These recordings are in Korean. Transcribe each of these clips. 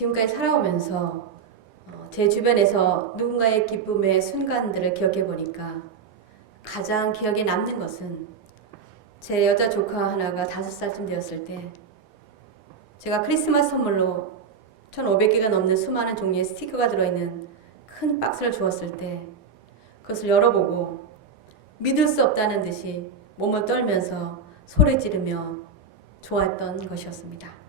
지금까지 살아오면서 제 주변에서 누군가의 기쁨의 순간들을 기억해 보니까 가장 기억에 남는 것은 제 여자 조카 하나가 5살쯤 되었을 때 제가 크리스마스 선물로 1,500개가 넘는 수많은 종류의 스티커가 들어있는 큰 박스를 주었을 때 그것을 열어보고 믿을 수 없다는 듯이 몸을 떨면서 소리 지르며 좋아했던 것이었습니다.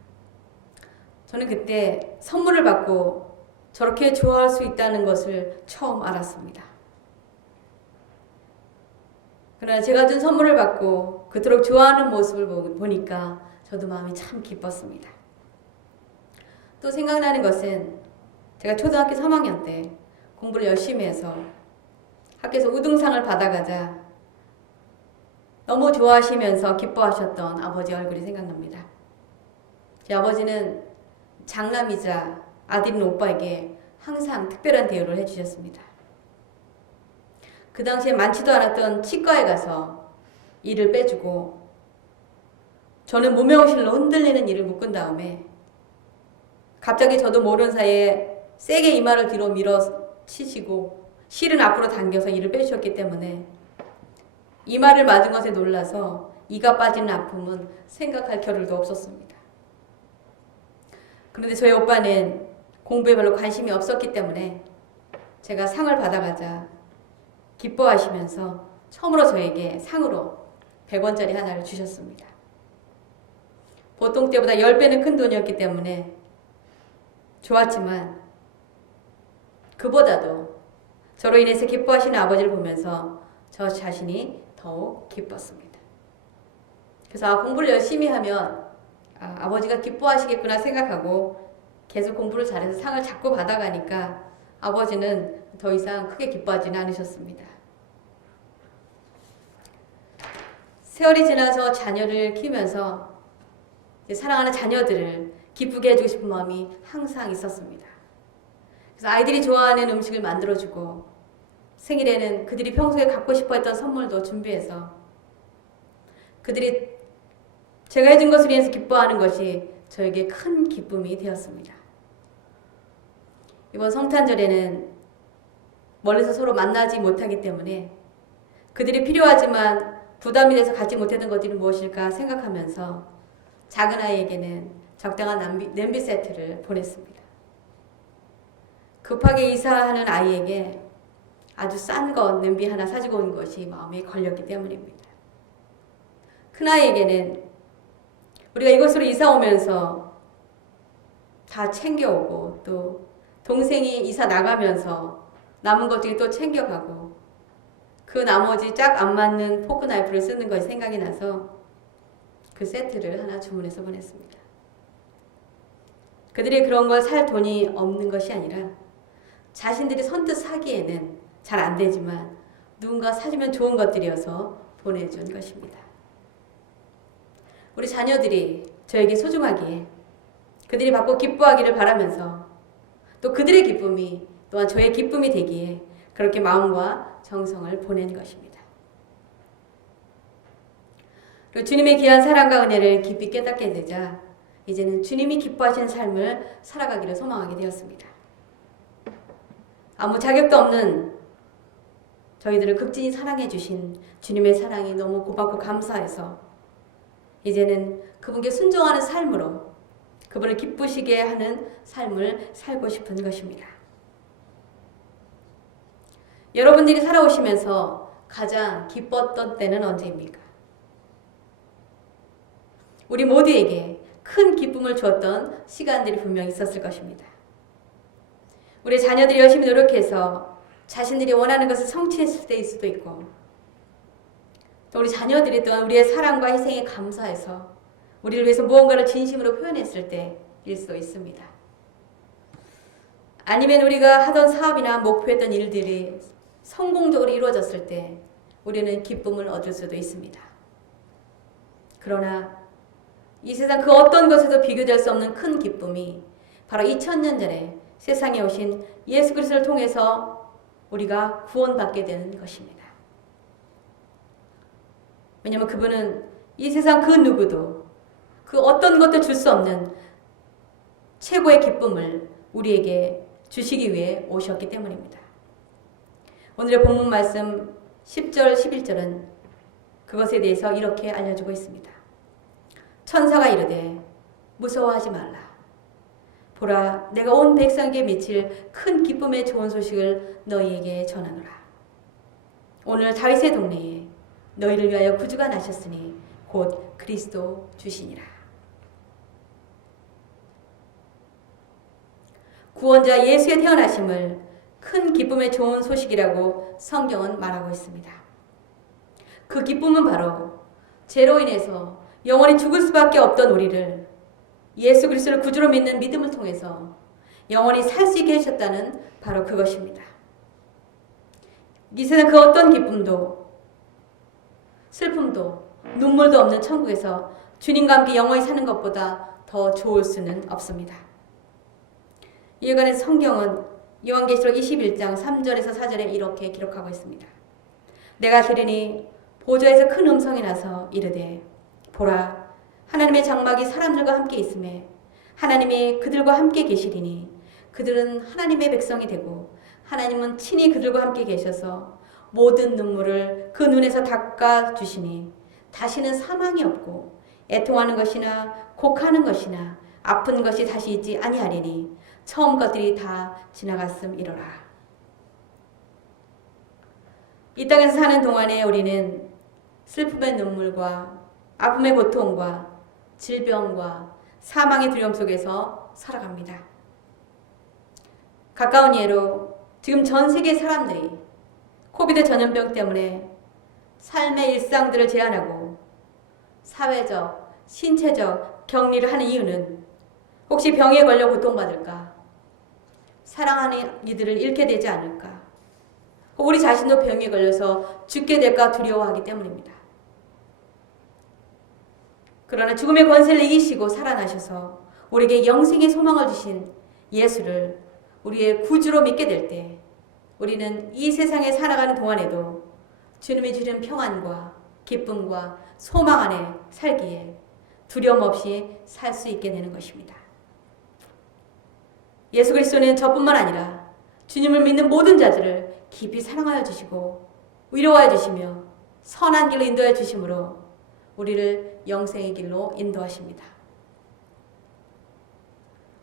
저는 그때 선물을 받고 저렇게 좋아할 수 있다는 것을 처음 알았습니다. 그러나 제가 준 선물을 받고 그토록 좋아하는 모습을 보니까 저도 마음이 참 기뻤습니다. 또 생각나는 것은 제가 초등학교 3학년 때 공부를 열심히 해서 학교에서 우등상을 받아가자 너무 좋아하시면서 기뻐하셨던 아버지 얼굴이 생각납니다. 제 아버지는 장남이자 아들인 오빠에게 항상 특별한 대우를 해주셨습니다. 그 당시에 많지도 않았던 치과에 가서 이를 빼주고 저는 무명실로 흔들리는 이를 묶은 다음에 갑자기 저도 모르는 사이에 세게 이마를 뒤로 밀어치시고 실은 앞으로 당겨서 이를 빼주셨기 때문에 이마를 맞은 것에 놀라서 이가 빠지는 아픔은 생각할 겨를도 없었습니다. 그런데 저희 오빠는 공부에 별로 관심이 없었기 때문에 제가 상을 받아가자 기뻐하시면서 처음으로 저에게 상으로 100원짜리 하나를 주셨습니다. 보통 때보다 10배는 큰 돈이었기 때문에 좋았지만 그보다도 저로 인해서 기뻐하시는 아버지를 보면서 저 자신이 더욱 기뻤습니다. 그래서 공부를 열심히 하면 아버지가 기뻐하시겠구나 생각하고 계속 공부를 잘해서 상을 자꾸 받아가니까 아버지는 더 이상 크게 기뻐하지는 않으셨습니다. 세월이 지나서 자녀를 키우면서 사랑하는 자녀들을 기쁘게 해주고 싶은 마음이 항상 있었습니다. 그래서 아이들이 좋아하는 음식을 만들어주고 생일에는 그들이 평소에 갖고 싶어 했던 선물도 준비해서 그들이 제가 해준 것을 위해서 기뻐하는 것이 저에게 큰 기쁨이 되었습니다. 이번 성탄절에는 멀리서 서로 만나지 못하기 때문에 그들이 필요하지만 부담이 돼서 갖지 못했던 것들이 무엇일까 생각하면서 작은 아이에게는 적당한 냄비 세트를 보냈습니다. 급하게 이사하는 아이에게 아주 싼 것 냄비 하나 사주고 온 것이 마음에 걸렸기 때문입니다. 큰아이에게는 우리가 이곳으로 이사 오면서 다 챙겨오고 또 동생이 이사 나가면서 남은 것들이 또 챙겨가고 그 나머지 짝 안 맞는 포크 나이프를 쓰는 것이 생각이 나서 그 세트를 하나 주문해서 보냈습니다. 그들이 그런 걸 살 돈이 없는 것이 아니라 자신들이 선뜻 사기에는 잘 안 되지만 누군가 사주면 좋은 것들이어서 보내준 것입니다. 우리 자녀들이 저에게 소중하기에 그들이 받고 기뻐하기를 바라면서 또 그들의 기쁨이 또한 저의 기쁨이 되기에 그렇게 마음과 정성을 보낸 것입니다. 그리고 주님의 귀한 사랑과 은혜를 깊이 깨닫게 되자 이제는 주님이 기뻐하시는 삶을 살아가기를 소망하게 되었습니다. 아무 자격도 없는 저희들을 극진히 사랑해 주신 주님의 사랑이 너무 고맙고 감사해서 이제는 그분께 순종하는 삶으로 그분을 기쁘시게 하는 삶을 살고 싶은 것입니다. 여러분들이 살아오시면서 가장 기뻤던 때는 언제입니까? 우리 모두에게 큰 기쁨을 주었던 시간들이 분명히 있었을 것입니다. 우리 자녀들이 열심히 노력해서 자신들이 원하는 것을 성취했을 때일 수도 있고 또 우리 자녀들이 또한 우리의 사랑과 희생에 감사해서 우리를 위해서 무언가를 진심으로 표현했을 때일 수도 있습니다. 아니면 우리가 하던 사업이나 목표했던 일들이 성공적으로 이루어졌을 때 우리는 기쁨을 얻을 수도 있습니다. 그러나 이 세상 그 어떤 것에도 비교될 수 없는 큰 기쁨이 바로 2000년 전에 세상에 오신 예수 그리스도를 통해서 우리가 구원받게 되는 것입니다. 왜냐하면 그분은 이 세상 그 누구도 그 어떤 것도 줄 수 없는 최고의 기쁨을 우리에게 주시기 위해 오셨기 때문입니다. 오늘의 본문 말씀 10절, 11절은 그것에 대해서 이렇게 알려주고 있습니다. 천사가 이르되 무서워하지 말라. 보라, 내가 온 백성에게 미칠 큰 기쁨의 좋은 소식을 너희에게 전하노라. 오늘 다윗의 동네에 너희를 위하여 구주가 나셨으니 곧 그리스도 주시니라. 구원자 예수의 태어나심을 큰 기쁨의 좋은 소식이라고 성경은 말하고 있습니다. 그 기쁨은 바로 죄로 인해서 영원히 죽을 수밖에 없던 우리를 예수 그리스도를 구주로 믿는 믿음을 통해서 영원히 살 수 있게 하셨다는 바로 그것입니다. 이 세상 그 어떤 기쁨도 슬픔도 눈물도 없는 천국에서 주님과 함께 영원히 사는 것보다 더 좋을 수는 없습니다. 이에 관해 성경은 요한계시록 21장 3절에서 4절에 이렇게 기록하고 있습니다. 내가 들으니 보좌에서 큰 음성이 나서 이르되 보라, 하나님의 장막이 사람들과 함께 있음에 하나님이 그들과 함께 계시리니 그들은 하나님의 백성이 되고 하나님은 친히 그들과 함께 계셔서 모든 눈물을 그 눈에서 닦아 주시니 다시는 사망이 없고 애통하는 것이나 곡하는 것이나 아픈 것이 다시 있지 아니하리니 처음 것들이 다 지나갔음이로라. 이 땅에서 사는 동안에 우리는 슬픔의 눈물과 아픔의 고통과 질병과 사망의 두려움 속에서 살아갑니다. 가까운 예로 지금 전 세계 사람들이 코비드 전염병 때문에 삶의 일상들을 제한하고 사회적, 신체적 격리를 하는 이유는 혹시 병에 걸려 고통받을까? 사랑하는 이들을 잃게 되지 않을까? 우리 자신도 병에 걸려서 죽게 될까 두려워하기 때문입니다. 그러나 죽음의 권세를 이기시고 살아나셔서 우리에게 영생의 소망을 주신 예수를 우리의 구주로 믿게 될 때 우리는 이 세상에 살아가는 동안에도 주님이 주는 평안과 기쁨과 소망 안에 살기에 두려움 없이 살 수 있게 되는 것입니다. 예수 그리스도는 저뿐만 아니라 주님을 믿는 모든 자들을 깊이 사랑하여 주시고 위로하여 주시며 선한 길로 인도해 주심으로 우리를 영생의 길로 인도하십니다.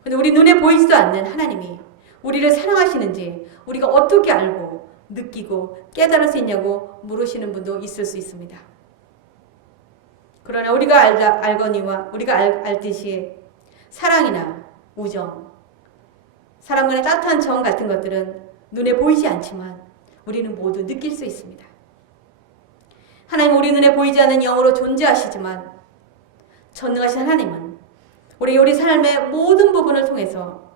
그런데 우리 눈에 보이지도 않는 하나님이 우리를 사랑하시는지 우리가 어떻게 알고 느끼고 깨달을 수 있냐고 물으시는 분도 있을 수 있습니다. 그러나 우리가 알거니와 우리가 알듯이 사랑이나 우정, 사람 간의 따뜻한 정 같은 것들은 눈에 보이지 않지만 우리는 모두 느낄 수 있습니다. 하나님 우리 눈에 보이지 않는 영으로 존재하시지만 전능하신 하나님은 우리 삶의 모든 부분을 통해서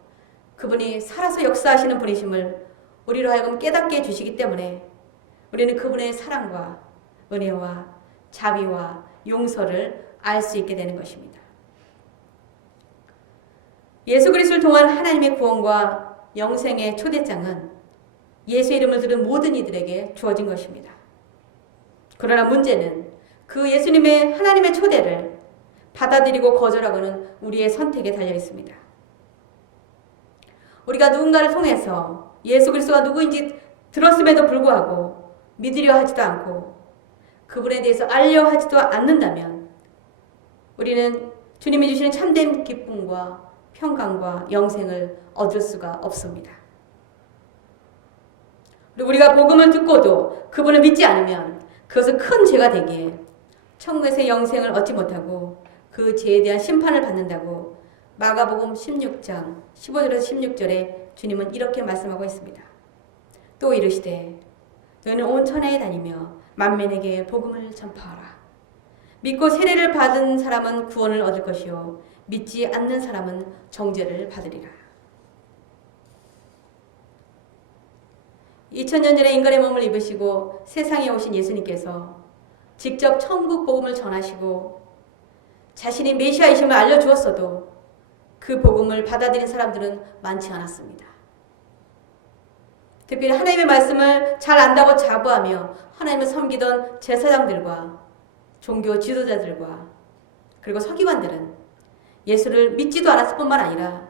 그분이 살아서 역사하시는 분이심을 우리로 하여금 깨닫게 해주시기 때문에 우리는 그분의 사랑과 은혜와 자비와 용서를 알 수 있게 되는 것입니다. 예수 그리스도를 통한 하나님의 구원과 영생의 초대장은 예수의 이름을 들은 모든 이들에게 주어진 것입니다. 그러나 문제는 그 예수님의 하나님의 초대를 받아들이고 거절하고는 우리의 선택에 달려 있습니다. 우리가 누군가를 통해서 예수 그리스도가 누구인지 들었음에도 불구하고 믿으려 하지도 않고 그분에 대해서 알려 하지도 않는다면 우리는 주님이 주시는 참된 기쁨과 평강과 영생을 얻을 수가 없습니다. 그리고 우리가 복음을 듣고도 그분을 믿지 않으면 그것은 큰 죄가 되기에 천국에서 영생을 얻지 못하고 그 죄에 대한 심판을 받는다고 마가복음 16장 15절에서 16절에 주님은 이렇게 말씀하고 있습니다. 또 이르시되 너희는 온 천하에 다니며 만민에게 복음을 전파하라. 믿고 세례를 받은 사람은 구원을 얻을 것이요 믿지 않는 사람은 정죄를 받으리라. 2000년 전에 인간의 몸을 입으시고 세상에 오신 예수님께서 직접 천국 복음을 전하시고 자신이 메시아이심을 알려주었어도 그 복음을 받아들인 사람들은 많지 않았습니다. 특별히 하나님의 말씀을 잘 안다고 자부하며 하나님을 섬기던 제사장들과 종교 지도자들과 그리고 서기관들은 예수를 믿지도 않았을 뿐만 아니라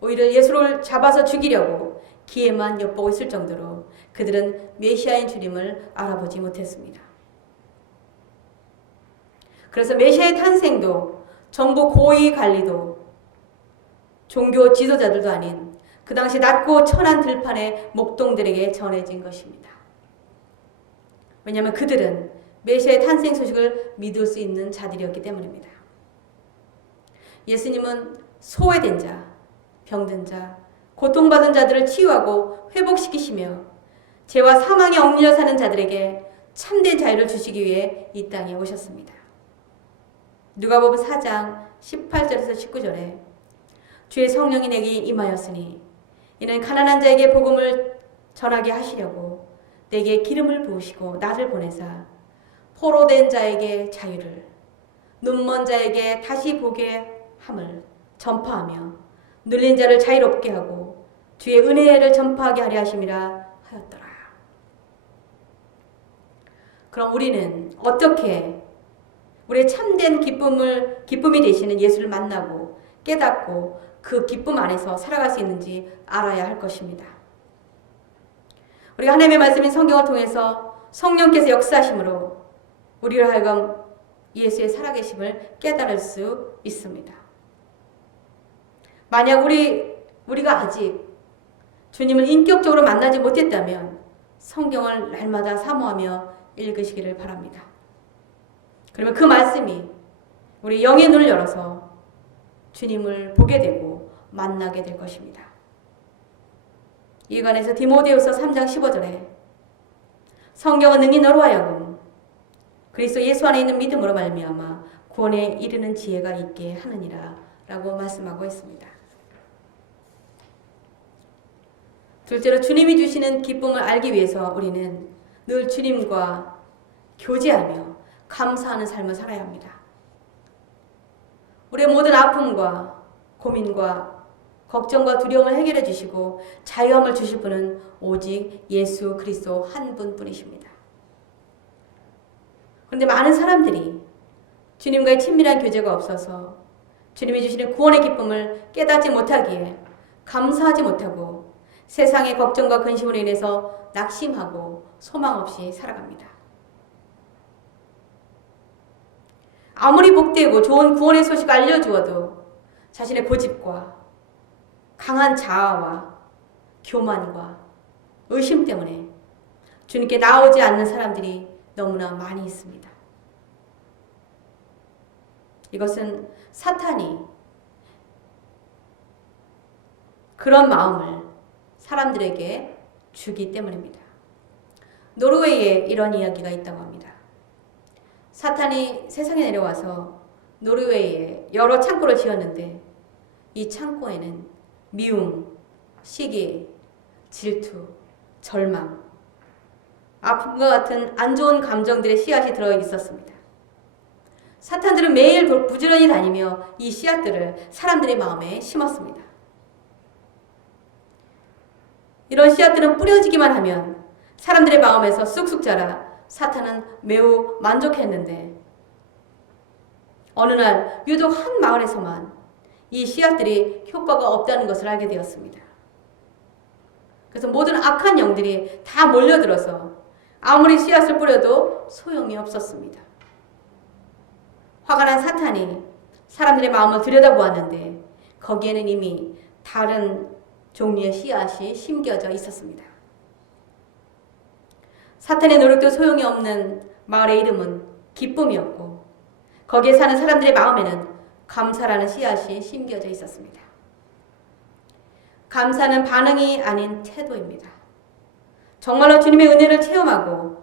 오히려 예수를 잡아서 죽이려고 기회만 엿보고 있을 정도로 그들은 메시아인 주님을 알아보지 못했습니다. 그래서 메시아의 탄생도 정보 고의 관리도 종교 지도자들도 아닌 그 당시 낮고 천한 들판의 목동들에게 전해진 것입니다. 왜냐하면 그들은 메시아의 탄생 소식을 믿을 수 있는 자들이었기 때문입니다. 예수님은 소외된 자, 병든 자, 고통받은 자들을 치유하고 회복시키시며 죄와 사망에 얽매여 사는 자들에게 참된 자유를 주시기 위해 이 땅에 오셨습니다. 누가복음 4장 18절에서 19절에 주의 성령이 내게 임하였으니 이는 가난한 자에게 복음을 전하게 하시려고 내게 기름을 부으시고 나를 보내사 포로된 자에게 자유를 눈먼 자에게 다시 보게 함을 전파하며 눌린 자를 자유롭게 하고 주의 은혜를 전파하게 하려 하심이라 하였더라. 그럼 우리는 어떻게 우리의 참된 기쁨이 되시는 예수를 만나고 깨닫고 그 기쁨 안에서 살아갈 수 있는지 알아야 할 것입니다. 우리가 하나님의 말씀인 성경을 통해서 성령께서 역사하심으로 우리를 하여금 예수의 살아계심을 깨달을 수 있습니다. 만약 우리가 아직 주님을 인격적으로 만나지 못했다면 성경을 날마다 사모하며 읽으시기를 바랍니다. 그러면 그 말씀이 우리 영의 눈을 열어서 주님을 보게 되고 만나게 될 것입니다. 이 관해서 디모데후서 3장 15절에 성경은 능히 너로 하여금 그리스도 예수 안에 있는 믿음으로 말미암아 구원에 이르는 지혜가 있게 하느니라 라고 말씀하고 있습니다. 둘째로 주님이 주시는 기쁨을 알기 위해서 우리는 늘 주님과 교제하며 감사하는 삶을 살아야 합니다. 우리의 모든 아픔과 고민과 걱정과 두려움을 해결해 주시고 자유함을 주실 분은 오직 예수 그리스도 한 분뿐이십니다. 그런데 많은 사람들이 주님과의 친밀한 교제가 없어서 주님이 주시는 구원의 기쁨을 깨닫지 못하기에 감사하지 못하고 세상의 걱정과 근심으로 인해서 낙심하고 소망 없이 살아갑니다. 아무리 복되고 좋은 구원의 소식을 알려주어도 자신의 고집과 강한 자아와 교만과 의심 때문에 주님께 나오지 않는 사람들이 너무나 많이 있습니다. 이것은 사탄이 그런 마음을 사람들에게 주기 때문입니다. 노르웨이에 이런 이야기가 있다고 합니다. 사탄이 세상에 내려와서 노르웨이에 여러 창고를 지었는데 이 창고에는 미움, 시기, 질투, 절망, 아픔과 같은 안 좋은 감정들의 씨앗이 들어 있었습니다. 사탄들은 매일 부지런히 다니며 이 씨앗들을 사람들의 마음에 심었습니다. 이런 씨앗들은 뿌려지기만 하면 사람들의 마음에서 쑥쑥 자라 사탄은 매우 만족했는데 어느 날 유독 한 마을에서만 이 씨앗들이 효과가 없다는 것을 알게 되었습니다. 그래서 모든 악한 영들이 다 몰려들어서 아무리 씨앗을 뿌려도 소용이 없었습니다. 화가 난 사탄이 사람들의 마음을 들여다보았는데 거기에는 이미 다른 종류의 씨앗이 심겨져 있었습니다. 사탄의 노력도 소용이 없는 마을의 이름은 기쁨이었고 거기에 사는 사람들의 마음에는 감사라는 씨앗이 심겨져 있었습니다. 감사는 반응이 아닌 태도입니다. 정말로 주님의 은혜를 체험하고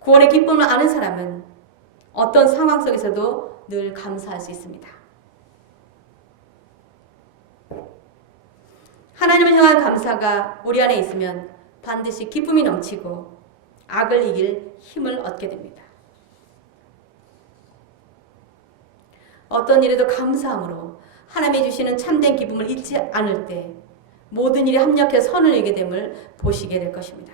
구원의 기쁨을 아는 사람은 어떤 상황 속에서도 늘 감사할 수 있습니다. 하나님을 향한 감사가 우리 안에 있으면 반드시 기쁨이 넘치고 악을 이길 힘을 얻게 됩니다. 어떤 일에도 감사함으로 하나님이 주시는 참된 기쁨을 잃지 않을 때 모든 일이 합력해 선을 이루게 됨을 보시게 될 것입니다.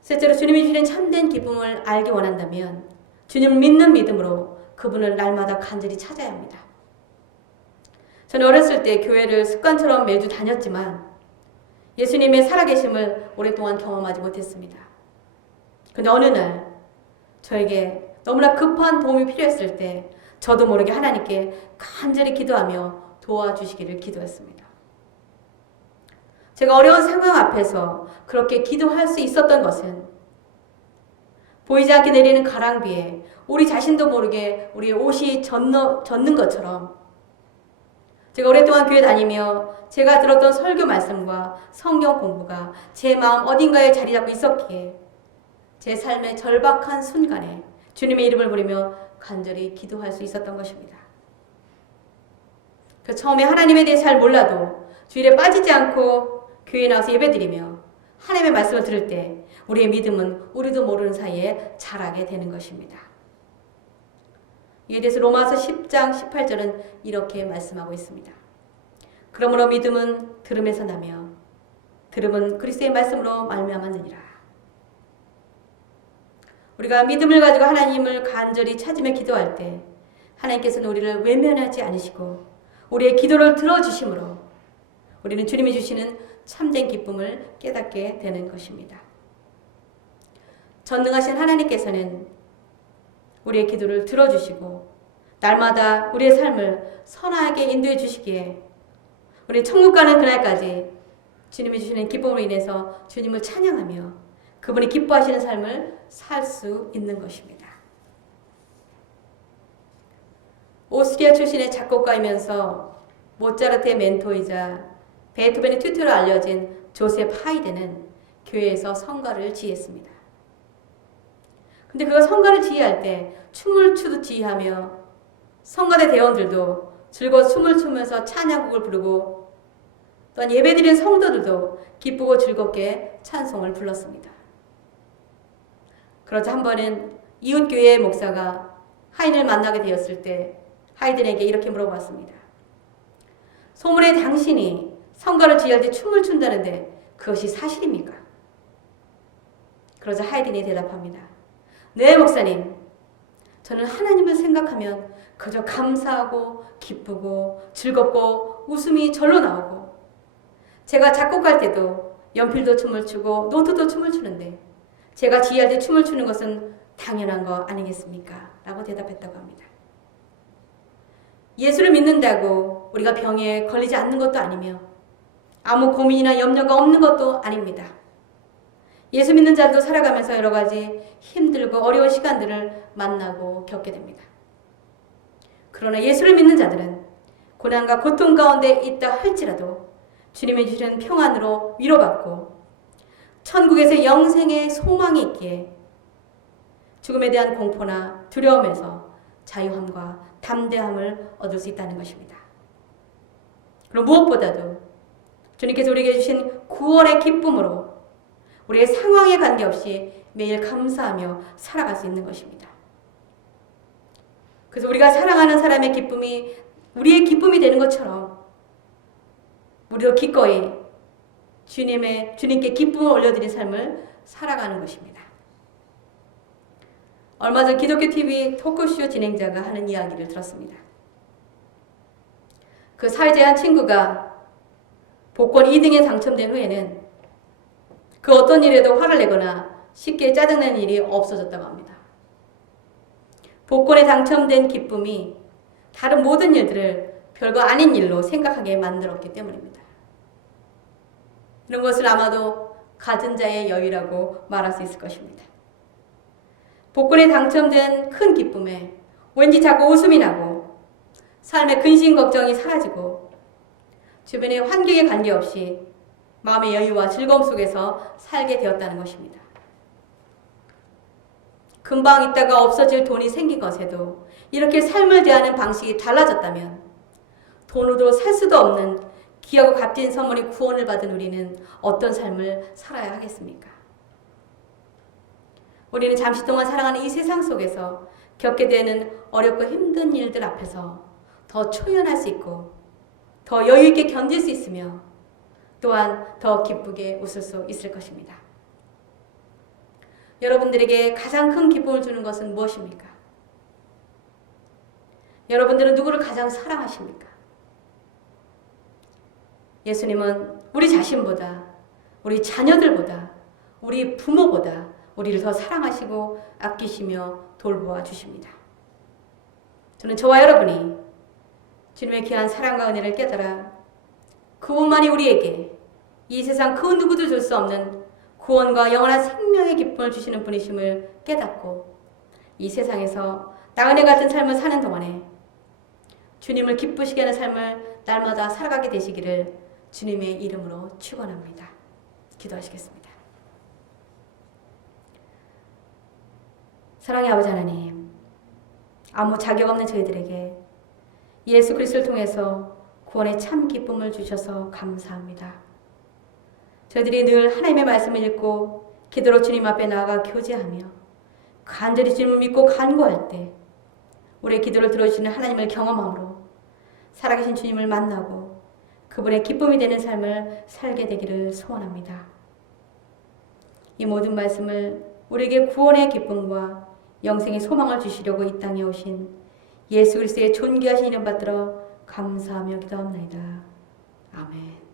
셋째로 주님이 주시는 참된 기쁨을 알기 원한다면 주님을 믿는 믿음으로 그분을 날마다 간절히 찾아야 합니다. 저는 어렸을 때 교회를 습관처럼 매주 다녔지만 예수님의 살아계심을 오랫동안 경험하지 못했습니다. 근데 어느 날 저에게 너무나 급한 도움이 필요했을 때 저도 모르게 하나님께 간절히 기도하며 도와주시기를 기도했습니다. 제가 어려운 상황 앞에서 그렇게 기도할 수 있었던 것은 보이지 않게 내리는 가랑비에 우리 자신도 모르게 우리의 옷이 젖는 것처럼 제가 오랫동안 교회 다니며 제가 들었던 설교 말씀과 성경 공부가 제 마음 어딘가에 자리 잡고 있었기에 제 삶의 절박한 순간에 주님의 이름을 부르며 간절히 기도할 수 있었던 것입니다. 그 처음에 하나님에 대해 잘 몰라도 주일에 빠지지 않고 교회에 나와서 예배드리며 하나님의 말씀을 들을 때 우리의 믿음은 우리도 모르는 사이에 자라게 되는 것입니다. 이에 대해서 로마서 10장 18절은 이렇게 말씀하고 있습니다. 그러므로 믿음은 들음에서 나며 들음은 그리스도의 말씀으로 말미암았느니라. 우리가 믿음을 가지고 하나님을 간절히 찾으며 기도할 때 하나님께서는 우리를 외면하지 않으시고 우리의 기도를 들어주심으로 우리는 주님이 주시는 참된 기쁨을 깨닫게 되는 것입니다. 전능하신 하나님께서는 우리의 기도를 들어주시고 날마다 우리의 삶을 선하게 인도해 주시기에 우리 천국 가는 그날까지 주님이 주시는 기쁨으로 인해서 주님을 찬양하며 그분이 기뻐하시는 삶을 살 수 있는 것입니다. 오스트리아 출신의 작곡가이면서 모차르트의 멘토이자 베토벤의 튜터로 알려진 조셉 하이든은 교회에서 성가를 지휘했습니다. 근데 그가 성가를 지휘할 때 춤을 추듯 지휘하며 성가대 대원들도 즐거워 춤을 추면서 찬양곡을 부르고 또한 예배드리는 성도들도 기쁘고 즐겁게 찬송을 불렀습니다. 그러자 한 번은 이웃교회의 목사가 하이든을 만나게 되었을 때 하이든에게 이렇게 물어봤습니다. 소문에 당신이 성가를 지휘할 때 춤을 춘다는데 그것이 사실입니까? 그러자 하이든이 대답합니다. 네, 목사님. 저는 하나님을 생각하면 그저 감사하고 기쁘고 즐겁고 웃음이 절로 나오고 제가 작곡할 때도 연필도 춤을 추고 노트도 춤을 추는데 제가 지휘할 때 춤을 추는 것은 당연한 거 아니겠습니까? 라고 대답했다고 합니다. 예수를 믿는다고 우리가 병에 걸리지 않는 것도 아니며 아무 고민이나 염려가 없는 것도 아닙니다. 예수 믿는 자들도 살아가면서 여러 가지 힘들고 어려운 시간들을 만나고 겪게 됩니다. 그러나 예수를 믿는 자들은 고난과 고통 가운데 있다 할지라도 주님이 주시는 평안으로 위로받고 천국에서 영생의 소망이 있기에 죽음에 대한 공포나 두려움에서 자유함과 담대함을 얻을 수 있다는 것입니다. 그리고 무엇보다도 주님께서 우리에게 주신 구원의 기쁨으로 우리의 상황에 관계없이 매일 감사하며 살아갈 수 있는 것입니다. 그래서 우리가 사랑하는 사람의 기쁨이 우리의 기쁨이 되는 것처럼 우리도 기꺼이 주님께 기쁨을 올려드린 삶을 살아가는 것입니다. 얼마 전 기독교 TV 토크쇼 진행자가 하는 이야기를 들었습니다. 그 사회자의 한 친구가 복권 2등에 당첨된 후에는 그 어떤 일에도 화를 내거나 쉽게 짜증내는 일이 없어졌다고 합니다. 복권에 당첨된 기쁨이 다른 모든 일들을 별거 아닌 일로 생각하게 만들었기 때문입니다. 이런 것을 아마도 가진 자의 여유라고 말할 수 있을 것입니다. 복권에 당첨된 큰 기쁨에 왠지 자꾸 웃음이 나고 삶의 근심 걱정이 사라지고 주변의 환경에 관계없이 마음의 여유와 즐거움 속에서 살게 되었다는 것입니다. 금방 있다가 없어질 돈이 생긴 것에도 이렇게 삶을 대하는 방식이 달라졌다면 돈으로 살 수도 없는 귀하고 값진 선물이 구원을 받은 우리는 어떤 삶을 살아야 하겠습니까? 우리는 잠시 동안 살아가는 이 세상 속에서 겪게 되는 어렵고 힘든 일들 앞에서 더 초연할 수 있고 더 여유 있게 견딜 수 있으며 또한 더 기쁘게 웃을 수 있을 것입니다. 여러분들에게 가장 큰 기쁨을 주는 것은 무엇입니까? 여러분들은 누구를 가장 사랑하십니까? 예수님은 우리 자신보다, 우리 자녀들보다, 우리 부모보다 우리를 더 사랑하시고 아끼시며 돌보아 주십니다. 저는 저와 여러분이 주님의 귀한 사랑과 은혜를 깨달아 그분만이 우리에게 이 세상 그 누구도 줄 수 없는 구원과 영원한 생명의 기쁨을 주시는 분이심을 깨닫고 이 세상에서 나은혜 같은 삶을 사는 동안에 주님을 기쁘시게 하는 삶을 날마다 살아가게 되시기를 주님의 이름으로 축원합니다. 기도하시겠습니다. 사랑의 아버지 하나님, 아무 자격 없는 저희들에게 예수 그리스도를 통해서 구원의 참 기쁨을 주셔서 감사합니다. 저희들이 늘 하나님의 말씀을 읽고 기도로 주님 앞에 나아가 교제하며 간절히 주님을 믿고 간구할 때 우리의 기도를 들어주시는 하나님을 경험함으로 살아계신 주님을 만나고 그분의 기쁨이 되는 삶을 살게 되기를 소원합니다. 이 모든 말씀을 우리에게 구원의 기쁨과 영생의 소망을 주시려고 이 땅에 오신 예수 그리스도의 존귀하신 이름 받들어 감사하며 기도합니다. 아멘.